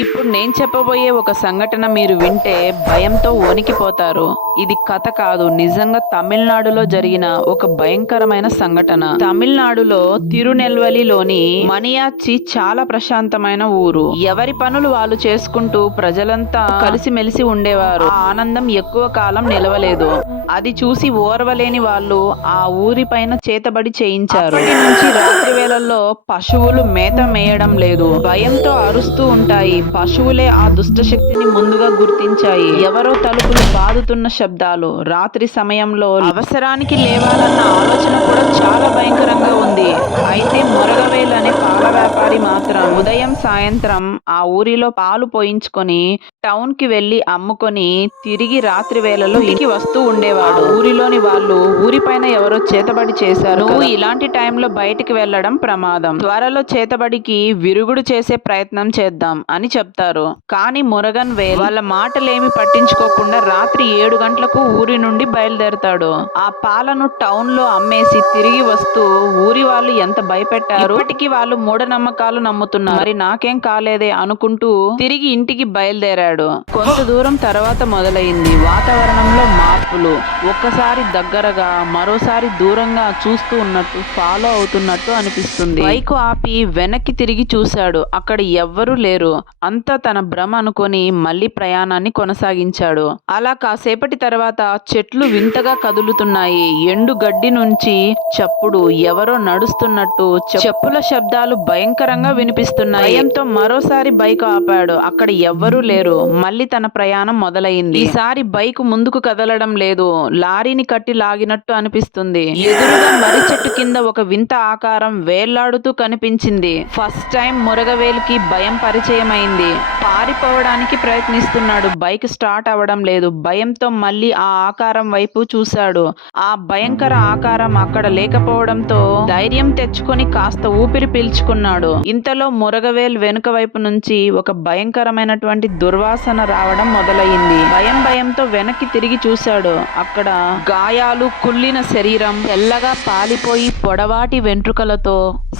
ఇప్పుడు నేను చెప్పబోయే ఒక సంఘటన మీరు వింటే భయంతో వణికిపోతారు. ఇది కథ కాదు, నిజంగా తమిళనాడులో జరిగిన ఒక భయంకరమైన సంఘటన. తమిళనాడులో తిరునెల్వేలిలోని మణియాచ్చి చాలా ప్రశాంతమైన ఊరు. ఎవరి పనులు వాళ్ళు చేసుకుంటూ ప్రజలంతా కలిసిమెలిసి ఉండేవారు. ఆ ఆనందం ఎక్కువ కాలం నిలవలేదు. అది చూసి ఓర్వలేని వాళ్ళు ఆ ఊరి పైన చేతబడి చేయించారు. అప్పటి నుంచి రాత్రి వేళల్లో పశువులు మేత మేయడం లేదు. భయంతో అరుస్తూ ఉంటాయి. పశువులే ఆ దుష్టశక్తిని ముందుగా గుర్తించాయి. ఎవరో తలుపులు బాదుతున్న శబ్దాలు, రాత్రి సమయంలో అవసరానికి లేవాలన్న ఆలోచన కూడా చాలా భయంకరంగా ఉంది. అయితే మురగవేల్ అనే పాల వ్యాపారి మాత్రం ఉదయం సాయంత్రం ఆ ఊరిలో పాలు పోయించుకొని టౌన్ కి వెళ్లి అమ్ముకొని తిరిగి రాత్రి వేళలో ఇంటికి వస్తూ ఉండేవాడు. ఊరిలోని వాళ్ళు ఊరిపైన ఎవరో చేతబడి చేశారు, నువ్వు ఇలాంటి టైంలో బయటికి వెళ్లడం ప్రమాదం, త్వరలో చేతబడికి విరుగుడు చేసే ప్రయత్నం చేద్దాం అని చెప్తారు. కానీ మురగన్ వేల్ వాళ్ళ మాటలేమి పట్టించుకోకుండా రాత్రి 7 గంటలకు ఊరి నుండి బయలుదేరతాడు. ఆ పాలను టౌన్ లో అమ్మేసి తిరిగి వస్తూ ఊరి వాళ్ళు ఎంత భయపెట్టారు. ఇప్పటికీ వాళ్ళు మూఢనమ్మకాలు నమ్ముతున్నారు. మరి నాకేం కాలేదే అనుకుంటూ తిరిగి ఇంటికి బయలుదేరాడు. కొంత దూరం తర్వాత మొదలైంది వాతావరణంలో మార్పులు. ఒక్కసారి దగ్గరగా, మరోసారి దూరంగా చూస్తూ ఉన్నట్టు, ఫాలో అవుతున్నట్టు అనిపిస్తుంది. బైక్ ఆపి వెనక్కి తిరిగి చూశాడు. అక్కడ ఎవ్వరూ లేరు. అంతా తన భ్రమ అనుకొని మళ్ళీ ప్రయాణాన్ని కొనసాగించాడు. అలా కాసేపటి తర్వాత చెట్లు వింతగా కదులుతున్నాయి. ఎండు గడ్డి నుంచి చప్పుడు, ఎవరో నడుస్తున్నట్టు చెప్పుల శబ్దాలు భయంకరంగా వినిపిస్తున్నాయి. భయంతో మరోసారి బైక్ ఆపాడు. అక్కడ ఎవ్వరూ లేరు. మళ్ళీ తన ప్రయాణం మొదలైంది. ఈసారి బైక్ ముందుకు కదలడం లేదు. లారీని కట్టి లాగినట్టు అనిపిస్తుంది. ఎదురుగా మర్రి చెట్టు కింద ఒక వింత ఆకారం వేళ్లాడుతూ కనిపించింది. ఫస్ట్ టైం మురగవేలుకి భయం పరిచయమైంది. పారిపోవడానికి ప్రయత్నిస్తున్నాడు. బైక్ స్టార్ట్ అవ్వడం లేదు. భయంతో మళ్ళీ ఆ ఆకారం వైపు చూశాడు. ఆ భయంకర ఆకారం అక్కడ లేకపోవడంతో ధైర్యం తెచ్చుకొని కాస్త ఊపిరి పీల్చుకున్నాడు. ఇంతలో మురగవేల్ వెనుక వైపు నుంచి ఒక భయంకరమైనటువంటి దుర్వాసన రావడం మొదలయ్యింది. భయంతో వెనక్కి తిరిగి చూశాడు. అక్కడ గాయాలు, కుళ్ళిన శరీరం, తెల్లగా పాలిపోయి పొడవాటి వెంట్రుకలతో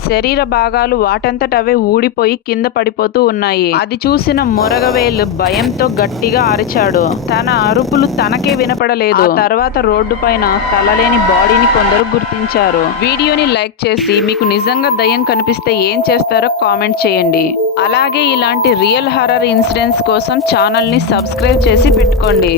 శరీర భాగాలు వాటంతటవే ఊడిపోయి కింద పడిపోతూ ఉన్నాయి. అది చూసిన మురగవేల్ భయంతో గట్టిగా అరిచాడు. తన అరుపులు తనకే వినపడలేదు. ఆ తర్వాత రోడ్డు పైన తలలేని బాడీని కొందరు గుర్తించారు. వీడియోని లైక్ చేసి మీకు నిజంగా దయ్యం కనిపిస్తే ఏం చేస్తారో కామెంట్ చేయండి. అలాగే ఇలాంటి రియల్ హారర్ ఇన్సిడెంట్స్ కోసం ఛానల్ని సబ్స్క్రైబ్ చేసి పెట్టుకోండి.